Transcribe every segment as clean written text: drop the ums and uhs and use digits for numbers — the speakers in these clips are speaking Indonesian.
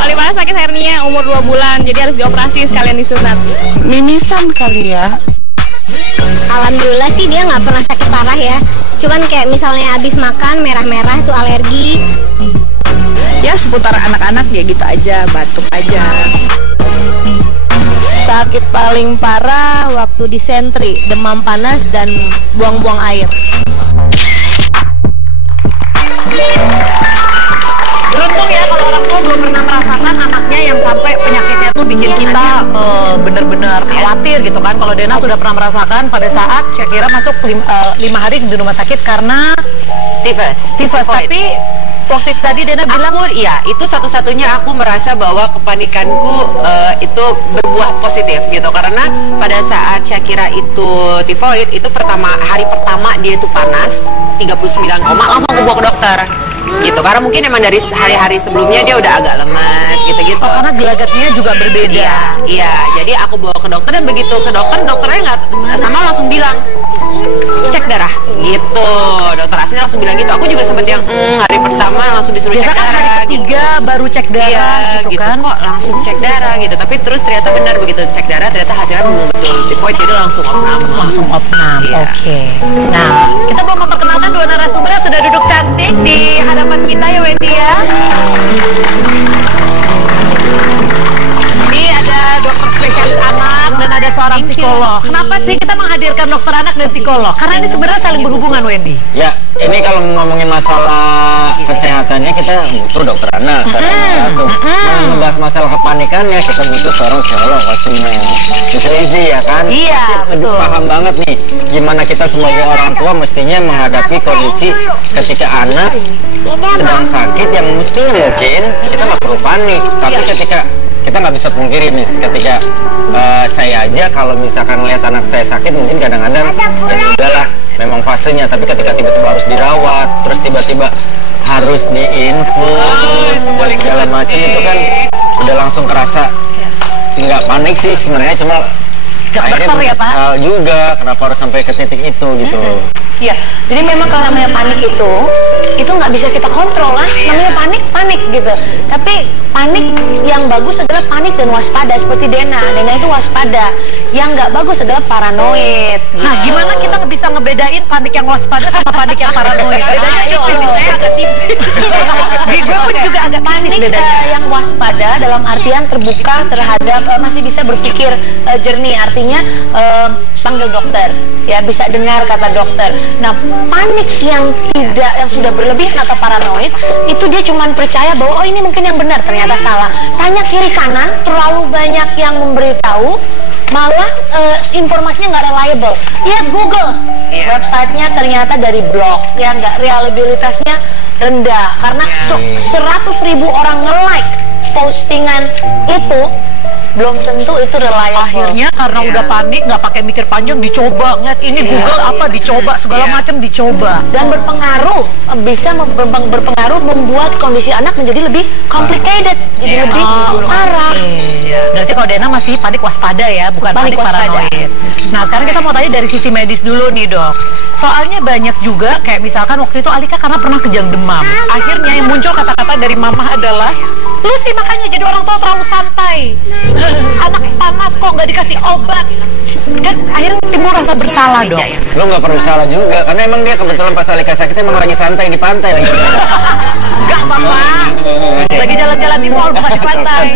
Paling parah sakit hernia umur 2 bulan, jadi harus dioperasi sekalian disunat. Mimisan kali ya. Alhamdulillah sih dia nggak pernah sakit parah ya. Cuman kayak misalnya abis makan merah-merah itu alergi. Ya seputar anak-anak ya gitu aja, batuk aja. Sakit paling parah waktu disentri, demam panas dan buang-buang air. Beruntung ya kalau orang tua belum pernah merasakan anaknya yang sampai penyakitnya tuh bikin kita bener-bener khawatir gitu kan. Kalau Dena sudah pernah merasakan pada saat Syakira masuk 5 hari di rumah sakit karena tifus. Tapi waktu tadi Dena bilang itu satu-satunya aku merasa bahwa kepanikanku itu berbuah positif gitu, karena pada saat Syakira itu tifoid itu hari pertama dia itu panas 39, langsung aku bawa ke dokter gitu, karena mungkin emang dari hari-hari sebelumnya dia udah agak lemas gitu-gitu. karena gelagatnya juga berbeda. Iya, jadi aku bawa ke dokter dan begitu ke dokter, dokternya nggak sama langsung bilang cek darah gitu. Dokter Asli langsung bilang gitu. Aku juga sempat yang hari pertama langsung disuruh Biasa cek kan darah. hari ketiga baru cek darah gitu kan. Kok langsung cek darah gitu. Tapi terus ternyata benar, begitu cek darah ternyata hasilnya betul tifoid, jadi langsung opnam. Iya. Oke. Nah, kita belum memperkenalkan dua narasumber yang sudah duduk cantik di hadapan kita ya Wendy ya. Ini ada dokter spesialis anak dan ada seorang psikolog. Kenapa sih kita menghadirkan dokter anak dan psikolog? Karena ini sebenarnya saling berhubungan, Wendy. Ya, ini kalau ngomongin masalah kesehatannya kita butuh dokter anak. Langsung membahas masalah kepanikannya kita butuh seorang psikolog pastinya. Easy ya kan? Iya, betul. Paham banget nih gimana kita sebagai orang tua mestinya menghadapi kondisi ketika anak sedang sakit yang mestinya mungkin kita nggak perlu panik, tapi ketika kita nggak bisa pungkiri nih, ketika saya aja kalau misalkan melihat anak saya sakit mungkin kadang-kadang ya sudahlah memang fasenya, tapi ketika tiba-tiba harus dirawat, terus tiba-tiba harus diinfus dan segala macam itu kan udah langsung kerasa nggak panik sih sebenarnya, cuma akhirnya menyesal juga kenapa harus sampai ke titik itu gitu. Iya, jadi memang kalau namanya panik itu nggak bisa kita kontrol lah. Namanya panik gitu. Tapi panik yang bagus adalah panik dan waspada seperti Dena itu waspada. Yang nggak bagus adalah paranoid. Nah, gimana kita bisa ngebedain panik yang waspada sama panik yang paranoid? Bedanya tipis, saya agak tipis. Gue pun juga agak panik bedanya. Yang waspada dalam artian terbuka terhadap masih bisa berpikir jernih, artinya panggil dokter, ya bisa dengar kata dokter. Nah, panik yang sudah berlebihan atau paranoid itu dia cuman percaya bahwa oh ini mungkin yang benar, ternyata salah. Tanya kiri kanan, terlalu banyak yang memberitahu, malah informasinya nggak reliable. Lihat Google, websitenya ternyata dari blog yang nggak reliabilitasnya rendah karena 100.000 orang nge-like postingan itu belum tentu itu reliable. Akhirnya karena udah panik, nggak pakai mikir panjang, dicoba ngeliat ini Google apa, dicoba segala macam dicoba, dan berpengaruh, bisa berpengaruh membuat kondisi anak menjadi lebih complicated, jadi lebih parah. Berarti kalau Dena masih panik waspada ya, bukan panik paranoid. Nah, sekarang kita mau tanya dari sisi medis dulu nih dok. Soalnya banyak juga kayak misalkan waktu itu Alika karena pernah kejang demam, akhirnya yang muncul kata-kata dari mama adalah, lu sih makanya jadi orang tua terlalu santai, anak panas kok nggak dikasih obat, kan akhirnya timbul rasa bersalah dong. Lo nggak perlu salah juga, karena emang dia kebetulan pas Alika sakit emang lagi santai di pantai lagi. Gak apa-apa, lagi jalan-jalan di mall bukan di pantai.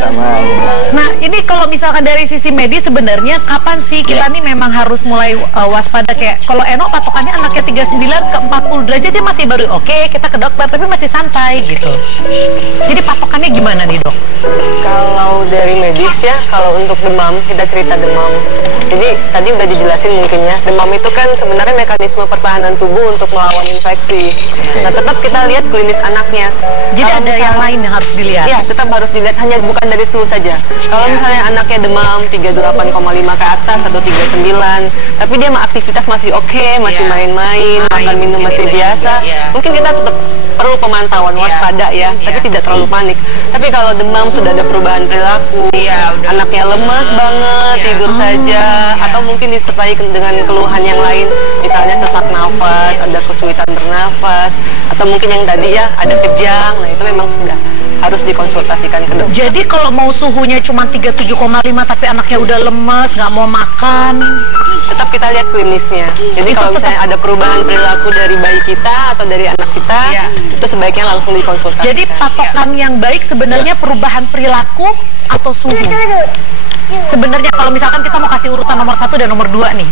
Nah, ini kalau misalkan dari sisi medis sebenarnya kapan sih kita nih memang harus mulai waspada? Kayak kalau Eno patokannya anaknya 39 ke 40 derajat dia masih baru oke, kita ke dokter tapi masih santai gitu. Jadi patokannya gimana nih dok? Kalau dari medis ya, kalau untuk demam, kita cerita demam. Jadi tadi udah dijelasin mungkin ya, demam itu kan sebenarnya mekanisme pertahanan tubuh untuk melawan infeksi. Nah, tetap kita lihat klinis anaknya. Jadi ada yang lain yang harus dilihat. Ya, tetap harus dilihat, hanya bukan dari suhu saja. Kalau misalnya anaknya demam 38,5 ke atas atau 39, tapi dia aktivitas masih oke, masih main-main, makan minum masih biasa, mungkin kita tetap perlu pemantauan, waspada ya, tapi tidak terlalu panik. Tapi kalau demam sudah ada perubahan perilaku, anaknya lemas banget, tidur saja, atau mungkin disertai dengan keluhan yang lain, misalnya sesak nafas, ada kesulitan bernafas, atau mungkin yang tadi ya ada kejang, nah itu memang sudah harus dikonsultasikan ke dokter. Jadi kalau mau suhunya cuma 37,5 tapi anaknya udah lemes, nggak mau makan, tetap kita lihat klinisnya. Jadi kalau misalnya ada perubahan perilaku dari bayi kita atau dari anak kita, itu sebaiknya langsung dikonsultasikan. Jadi patokan yang baik sebenarnya perubahan perilaku atau suhu? Sebenarnya kalau misalkan kita mau kasih urutan nomor 1 dan nomor 2 nih.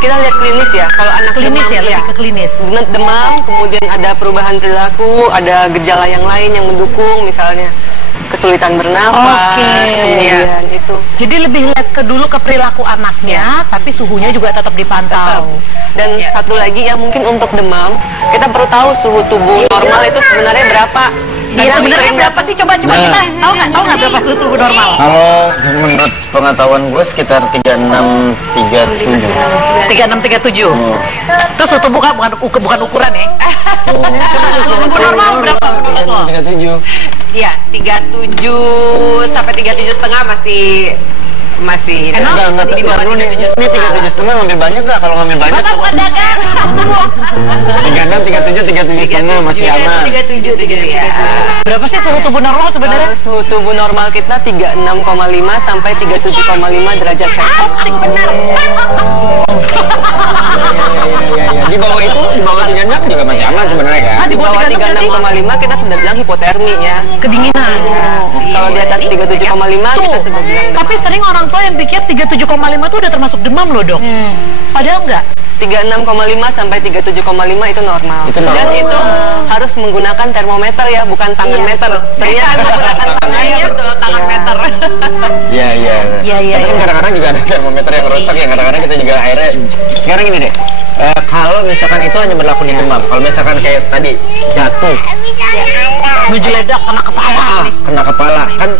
Kita lihat klinis ya. Kalau anak klinis demam, ya, lebih ke klinis. Demam, kemudian ada perubahan perilaku, ada gejala yang lain yang mendukung, misalnya kesulitan bernafas, kemudian itu. Jadi lebih lihat dulu ke perilaku anaknya, tapi suhunya juga tetap dipantau. Dan satu lagi ya, mungkin untuk demam, kita perlu tahu suhu tubuh normal itu sebenarnya berapa. Iya, sebenarnya berapa sih? Coba kita tahu nggak berapa suhu tubuh normal? Kalau menurut pengetahuan gue sekitar 3637. 3637. Itu suhu tubuh kan bukan ukuran ya? Suhu tubuh normal berapa menurut lo? 37. Iya, 37 sampai 37,5 masih enggak di bawah 37,5. Ini 37,5 ngambil banyak nggak? Kalau ngambil banyak Bapak bukan dagang. 36, 37, 37,5 masih aman. 37 ya. Berapa sih suhu tubuh normal sebenarnya? Kalau suhu tubuh normal kita 36,5 sampai 37,5 derajat Celcius. Benar. Di bawah itu, di bawah 36 juga masih aman sebenarnya kan? Di bawah 36,5 kita sudah bilang hipotermi ya. Kedinginan. Kalau di atas 37,5 kita sudah bilang demam. Tapi sering orang tua yang pikir 37,5 itu udah termasuk demam loh dok. Padahal enggak. 36,5 sampai 37,5 itu normal. Dan itu harus menggunakan termometer ya, bukan tangan meter. Seringnya menggunakan tangannya, betul, tangan meter. Iya. Tapi kan kadang-kadang juga ada termometer yang rusak ya, kadang-kadang kita juga akhirnya. Sekarang gini deh, kalau misalkan itu hanya berlaku di demam, kalau misalkan kayak tadi jatuh, menjeledak kena kepala. Kena kepala kan,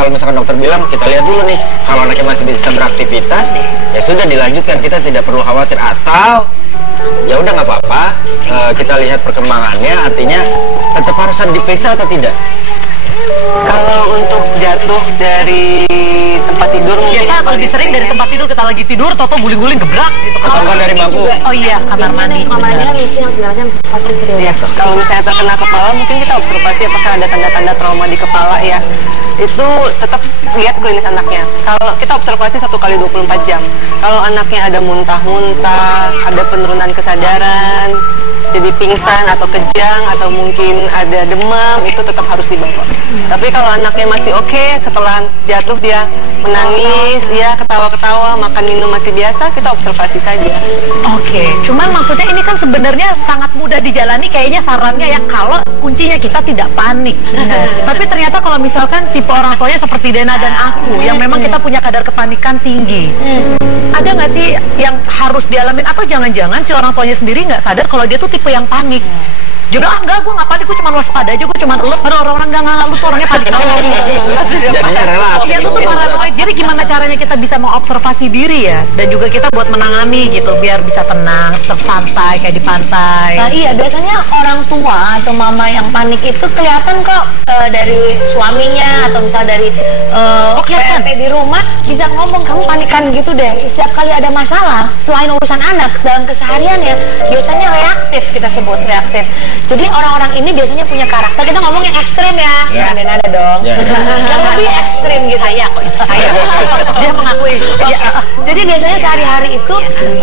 kalau misalkan dokter bilang kita lihat dulu nih, kalau anaknya masih bisa beraktivitas, ya sudah dilanjutkan, kita tidak perlu khawatir. Atau ya udah nggak apa-apa, kita lihat perkembangannya, artinya tetap harus diperiksa atau tidak. Kalau untuk jatuh dari tempat tidur, biasa lebih sering dari tempat tidur, kita lagi tidur, toto guling-guling gebrak gitu. Atau kan dari bangku. Oh iya, kamar mandi. Kamar mandi kan licin segala macam pasti serius. Kalau misalnya terkena kepala, mungkin kita observasi apakah ada tanda-tanda trauma di kepala ya. Itu tetap lihat klinis anaknya. Kalau kita observasi 1 kali 24 jam. Kalau anaknya ada muntah-muntah, ada penurunan kesadaran, jadi pingsan atau kejang, atau mungkin ada demam, itu tetap harus dibawa. Tapi kalau anaknya masih oke, setelah jatuh dia menangis, ya ketawa-ketawa, makan minum masih biasa, kita observasi saja. Oke, cuman maksudnya ini kan sebenarnya sangat mudah dijalani, kayaknya sarannya ya kalau kuncinya kita tidak panik. Tapi ternyata kalau misalkan tipe orang tuanya seperti Dena dan aku, yang memang kita punya kadar kepanikan tinggi, ada nggak sih yang harus dialamin, atau jangan-jangan si orang tuanya sendiri nggak sadar kalau dia tuh tipe yang panik? Jadi enggak, gue nggak panik, gue cuma waspada aja, gue cuma alert. Padahal orang-orang enggak, lu tuh orangnya panik. Jadinya relatif. Iya, lu tuh paranoid. Jadi gimana caranya kita bisa mengobservasi diri ya, dan juga kita buat menangani gitu, biar bisa tenang, tetap santai kayak di pantai. Nah iya, biasanya orang tua atau mama yang panik itu kelihatan kok dari suaminya, atau misalnya dari PRT di rumah bisa ngomong, kamu panikan gitu deh. Setiap kali ada masalah, selain urusan anak, dalam kesehariannya biasanya reaktif, kita sebut reaktif. Jadi orang-orang ini biasanya punya karakter, kita ngomong yang ekstrim ya, dan ada dong, yang lebih ekstrim gitu. Saya Dia mengakui. Jadi biasanya sehari-hari itu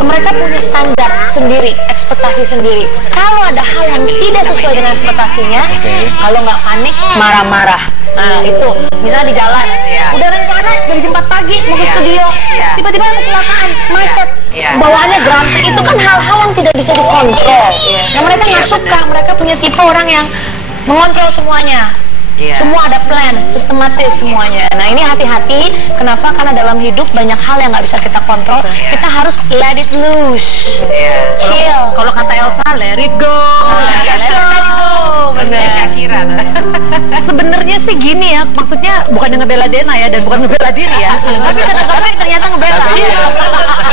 mereka punya standar sendiri, ekspektasi sendiri. Kalau ada hal yang tidak sesuai dengan ekspektasinya, kalau nggak panik, marah-marah. Nah itu, misalnya di jalan, udah rencana dari jam 4 pagi mau ke studio, tiba-tiba ada kecelakaan, macet, bawaannya grantek, itu kan hal-hal yang tidak bisa dikontrol. Nah mereka nggak suka, mereka punya tipe orang yang mengontrol semuanya. Semua ada plan, sistematis semuanya. Nah ini hati-hati, kenapa? Karena dalam hidup banyak hal yang nggak bisa kita kontrol. Kita harus let it loose, chill. Kalau kata Elsa, let it go. Bener Shakira. Sebenarnya sih gini ya, maksudnya bukan ngebela Dena ya, dan bukan ngebela diri ya. Tapi kadang-kadang ternyata ngebela. Iya.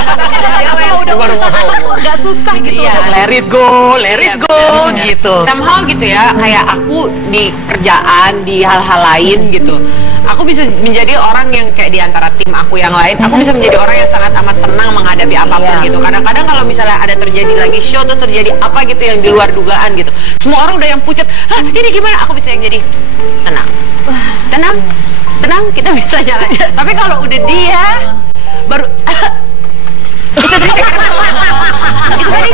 Tapi kadang-kadang kalau udah urusan nggak susah gitu. Let it go gitu. Somehow gitu ya, kayak aku di kerjaan, di hal-hal lain gitu. Aku bisa menjadi orang yang kayak di antara tim aku yang lain, aku bisa menjadi orang yang sangat amat tenang menghadapi apapun gitu. Kadang-kadang kalau misalnya ada terjadi lagi show atau terjadi apa gitu yang di luar dugaan gitu, semua orang udah yang pucat, hah ini gimana? Aku bisa yang jadi tenang, kita bisa jalan. Tapi kalau udah dia baru itu tadi itu tadi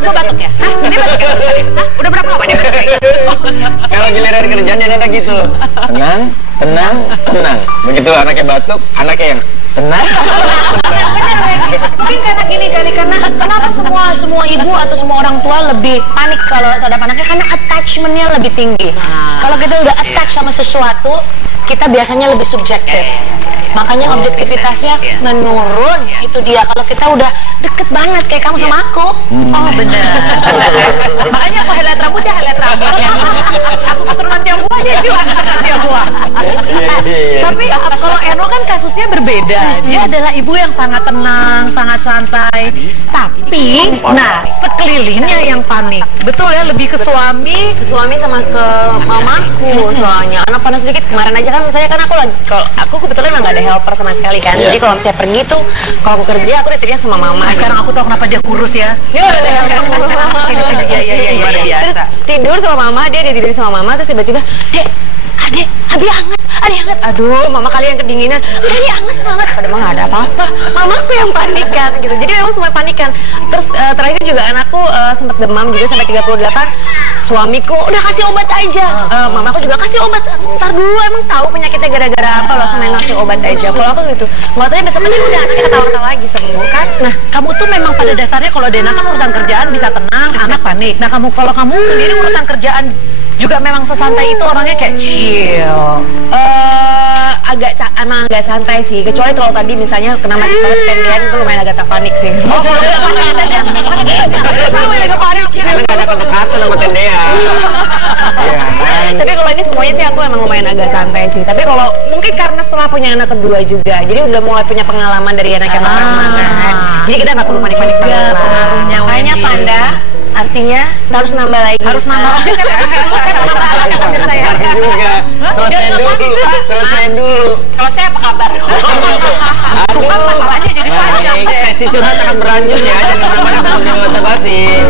gua batuk ya? Ini batuk ya barusan ya? Udah berapa lama dia batuk kayak gitu? Kalau giliran kerjaan dia ada gitu. Tenang. Begitu anaknya batuk, anaknya yang tenang. Mungkin karena gini kali, karena kenapa semua ibu atau semua orang tua lebih panik kalau terhadap anaknya, karena attachmentnya lebih tinggi. Kalau kita udah attach sama sesuatu, kita biasanya lebih subjektif. Makanya objektivitasnya menurun. Itu dia. Kalau kita udah deket banget kayak kamu sama aku. Oh benar. Makanya aku highlight rambut ya highlight rambut. Aku keturunan Tionghoa dia juga keturunan Tionghoa. Tapi kalau Eno kan kasusnya berbeda. Dia adalah ibu yang sangat tenang, sangat santai. Tapi, nah sekelilingnya yang panik. Betul ya, lebih ke suami Sama ke mamaku. Soalnya anak panas sedikit kemarin aja kan, misalnya kan aku kebetulan nggak ada helper sama sekali kan. Jadi kalau misalnya pergi tuh, kalau aku kerja aku ditirnya sama mama. Sekarang aku tahu kenapa dia kurus ya. Iya. Luar biasa. Terus tidur sama mama, dia tidur sama mama, terus tiba-tiba, Adek, Abi hangat. Aduh, mama kalian kedinginan. Udah ini hangat banget. Padahal mah nggak ada apa-apa. Mamaku yang panik kan gitu. Jadi memang semua panik kan. Terus terakhir juga anakku sempat demam juga sampai 38. Suamiku udah kasih obat aja. Mamaku juga kasih obat. Ntar dulu, emang tahu penyakitnya gara-gara apa loh, sama ngasih obat aja. Kalau aku gitu, nggak tahu besoknya udah anaknya ketawa-ketawa lagi sembuh kan. Nah, kamu tuh memang pada dasarnya kalau Dena kan urusan kerjaan bisa tenang, anak panik. Nah, kalau kamu sendiri urusan kerjaan juga memang sesantai itu, orangnya kayak chill. Emang agak santai sih, kecuali kalau tadi misalnya kena macet banget tendean itu lumayan agak tak panik sih. Karena nggak ada pendekatan sama tendean. Iya kan. Tapi kalau ini semuanya sih aku emang lumayan agak santai sih. Tapi kalau mungkin karena setelah punya anak kedua juga, jadi udah mulai punya pengalaman dari anak yang pertama kan. Jadi kita nggak perlu panik-panik banget lah. Kayaknya Panda artinya harus nambah lagi. Harus nambah lagi kan? Juga. Selesai dulu. Kalau saya apa kabar? Tuh kan masalahnya jadi panjang deh. Sesi curhat akan berlanjut ya. Jangan banyak basa-basi.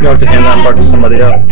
You have to hand that part to somebody else.